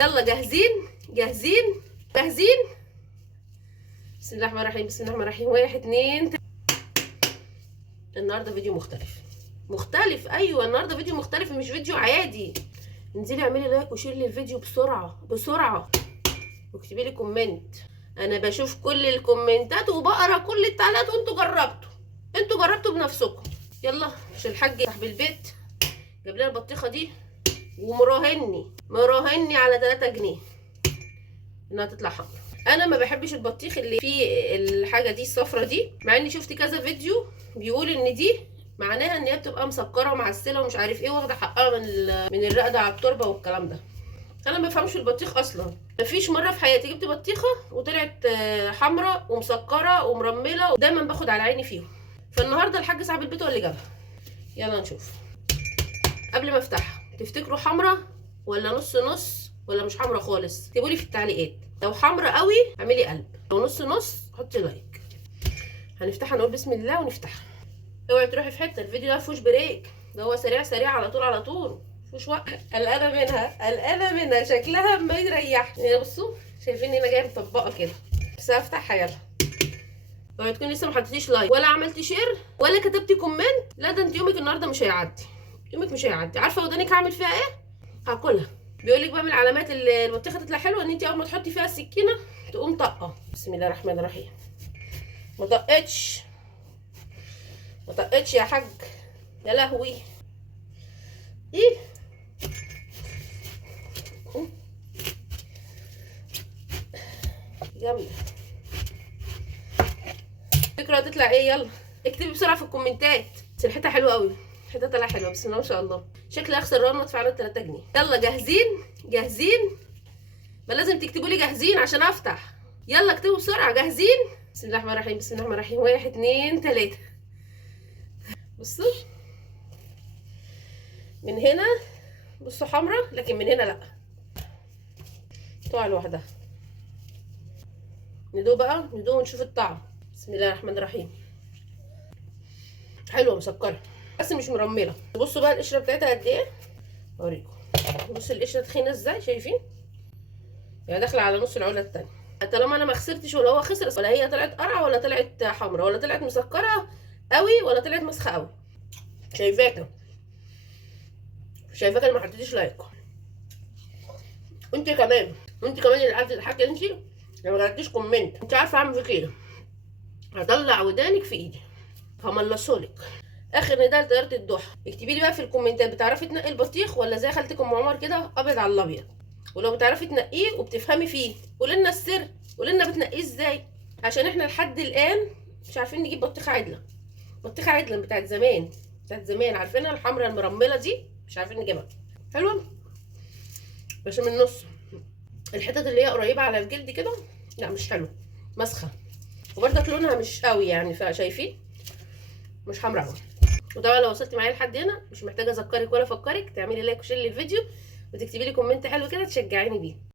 يلا جاهزين جاهزين جاهزين. بسم الله الرحمن الرحيم، بسم الله الرحمن الرحيم. 1 2 3. النهارده فيديو مختلف. ايوه النهارده فيديو مختلف، مش فيديو عادي. انزلي اعملي لايك وشير للفيديو بسرعه واكتبي لي كومنت. انا بشوف كل الكومنتات وبقرا كل التعليقات، انتوا جربتوا بنفسكم. يلا عشان الحاج صاحب البيت جاب لنا البطيخه دي ومراهني على 3 جنيه انها تطلع حمرا. انا ما بحبش البطيخ اللي فيه الحاجه دي الصفرة دي، مع اني شفت كذا فيديو بيقول ان دي معناها ان هي بتبقى مسكره ومعسله ومش عارف ايه، واخده حقها من الرقده على التربه والكلام ده. انا ما بفهمش البطيخ اصلا. مفيش مره في حياتي جبت بطيخه وطلعت حمرا ومسكره ومرمله، ودايما باخد على عيني فيهم. فالنهارده الحاج صاحب البيت هو اللي جابها. يلا نشوف. قبل ما افتحها تفتكروا حمرا ولا نص نص ولا مش حمرا خالص؟ اكتبوا لي في التعليقات. لو حمرا قوي اعملي قلب، لو نص نص حطي لايك. هنفتحها نقول بسم الله ونفتحها. اوعي تروحي في حته، الفيديو ده مفيهوش بريك، ده هو سريع على طول مفيهوش وقت. قلقانه منها شكلها ما يريحني. بصوا شايفين هنا جايه مطبقه كده، بس هفتحها. يلا اوعي تكوني لسه ما حطيتيش لايك ولا عملتي شير ولا كتبتي كومنت. لا ده انت يومك النهارده مش هيعدي، يومك مش هيعدي. عارفه ودانك هعمل فيها ايه؟ هاكلها. بيقول لك بقى من علامات البطيخه تطلع حلوه ان انت اول ما تحطي فيها السكينه تقوم طاقه. بسم الله الرحمن الرحيم. ما طقتش يا حاج، يا لهوي. ايه جامده. فكره هتطلع ايه؟ يلا اكتبي بسرعه في الكومنتات. بس ريحتها حلوه قوي، ريحتها طلع حلوه بسم الله ما شاء الله. شكلي اخسر ران وادفع له 3 جنيه. يلا جاهزين. ما لازم تكتبوا لي جاهزين عشان افتح. يلا اكتبوا بسرعه جاهزين. بسم الله الرحمن الرحيم، بسم الله الرحمن الرحيم. 1 2 3. بصوا من هنا، بصوا حمرا، لكن من هنا لا، تقع لوحدها. ندوق ونشوف الطعم. بسم الله الرحمن الرحيم. حلوه مسكره بس مش مرمله. بصوا بقى القشره بتاعتها قد ايه، اوريكم. بصوا القشره تخينه ازاي، شايفين؟ يعني داخله على نص العله التانيه. طالما انا ما خسرتش ولا هو خسر، ولا هي طلعت قرعه ولا طلعت حمرا ولا طلعت مسكره قوي ولا طلعت مسخه قوي. شايفاك اللي ما حطيتيش لايك. انت كمان اللي عايزه تضحكي. انت لو ما كتبتيش كومنت انت عارفه اعمل فيك ايه؟ هطلع ودانك في ايدي هملصهولك. اخر نداء لطياره الضحى. اكتبي لي بقى في الكومنتات، بتعرفي تنقي البطيخ ولا زي خالتك ام عمر كده ابيض على الابيض؟ ولو بتعرفي تنقيه وبتفهمي فيه قولي لنا السر، قولي لنا بتنقيه ازاي، عشان احنا لحد الان مش عارفين نجيب بطيخه عدله بتاعت زمان عارفينها، الحمراء المرمله دي مش عارفين نجيبها. حلوه بس من النص الحتت اللي هي قريبه على الجلد كده لا مش حلوه، مسخه، وبرضك لونها مش قوي يعني، فشايفين مش حمراء قوي. وطبعا لو وصلتي معايا لحد هنا مش محتاجه اذكرك ولا افكرك تعملي لايك وشير للفيديو وتكتبي لي كومنت حلو كده تشجعيني بيه.